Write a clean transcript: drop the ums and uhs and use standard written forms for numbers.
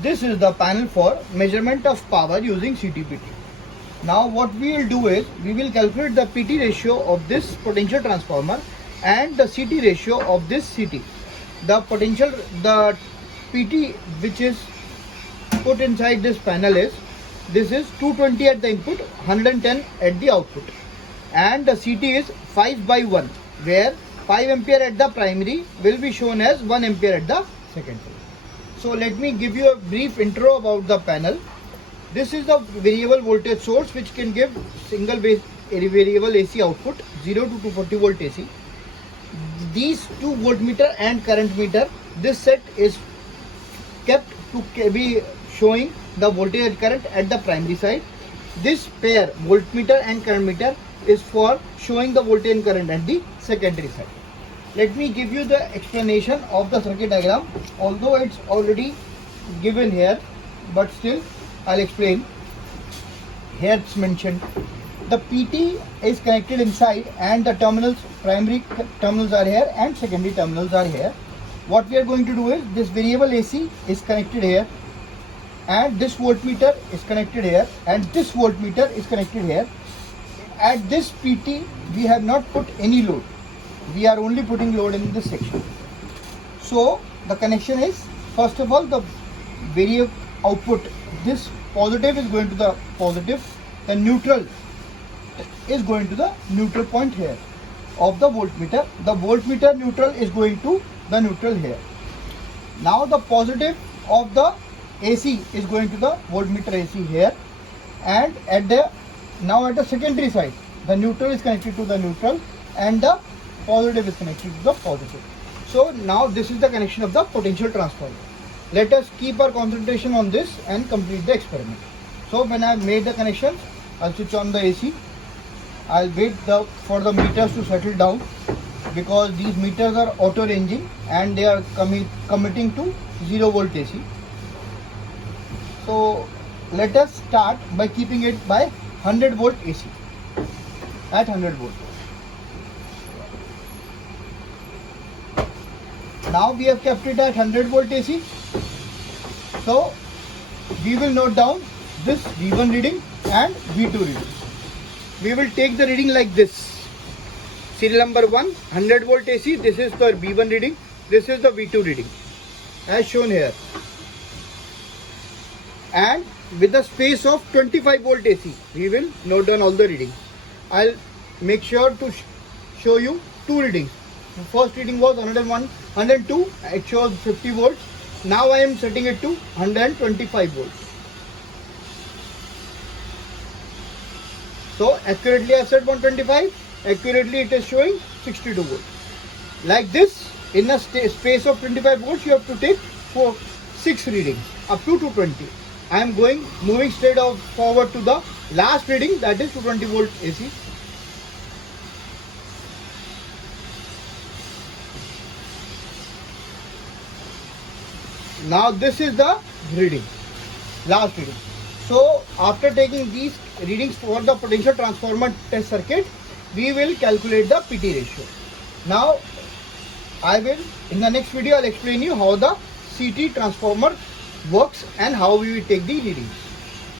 This is the panel for measurement of power using CTPT. Now what we will do is, we will calculate the PT ratio of this potential transformer and the CT ratio of this CT. The PT which is put inside this panel is, this is 220 at the input, 110 at the output, and the CT is 5 by 1, where 5 ampere at the primary will be shown as 1 ampere at the secondary. So let me give you a brief intro about the panel. This is the variable voltage source which can give single base variable AC output 0 to 240 volt AC. These 2 voltmeter and current meter, this set is kept to be showing the voltage and current at the primary side. This pair, voltmeter and current meter, is for showing the voltage and current at the secondary side. Let me give you the explanation of the circuit diagram, although it's already given here, but still I'll explain. Here it's mentioned the PT is connected inside and the terminals, primary terminals are here and secondary terminals are here. What we are going to do is, this variable AC is connected here, and this voltmeter is connected here, and this voltmeter is connected here. At this PT we have not put any load, we are only putting load in this section. So the connection is, first of all, the variable output, this positive is going to the positive, the neutral is going to the neutral point here of the voltmeter. The voltmeter neutral is going to the neutral here. Now the positive of the AC is going to the voltmeter AC here, and at the secondary side, the neutral is connected to the neutral and the positive is connected to the positive. So now this is the connection of the potential transformer. Let us keep our concentration on this and complete the experiment. So when I have made the connection, I'll switch on the AC. I'll wait for the meters to settle down, because these meters are auto ranging and they are committing to 0 volt AC. So let us start by keeping it by 100 volt AC, at 100 volt. Now we have kept it at 100 volt AC. So we will note down this V1 reading and V2 reading. We will take the reading like this. Serial number 1, 100 volt AC, this is the V1 reading, this is the V2 reading, as shown here. And with the space of 25 volt AC, we will note down all the readings. I'll make sure to show you 2 readings. The first reading was 101, 102, it shows 50 volts. Now I am setting it to 125 volts. So accurately I set 125, accurately it is showing 62 volts. Like this, in a space of 25 volts, you have to take 6 readings up to 220. I am moving straight forward to the last reading, that is 220 volt AC. Now this is the reading, last reading. So after taking these readings for the potential transformer test circuit, we will calculate the PT ratio. Now in the next video, I'll explain you how the CT transformer works and how we will take the readings.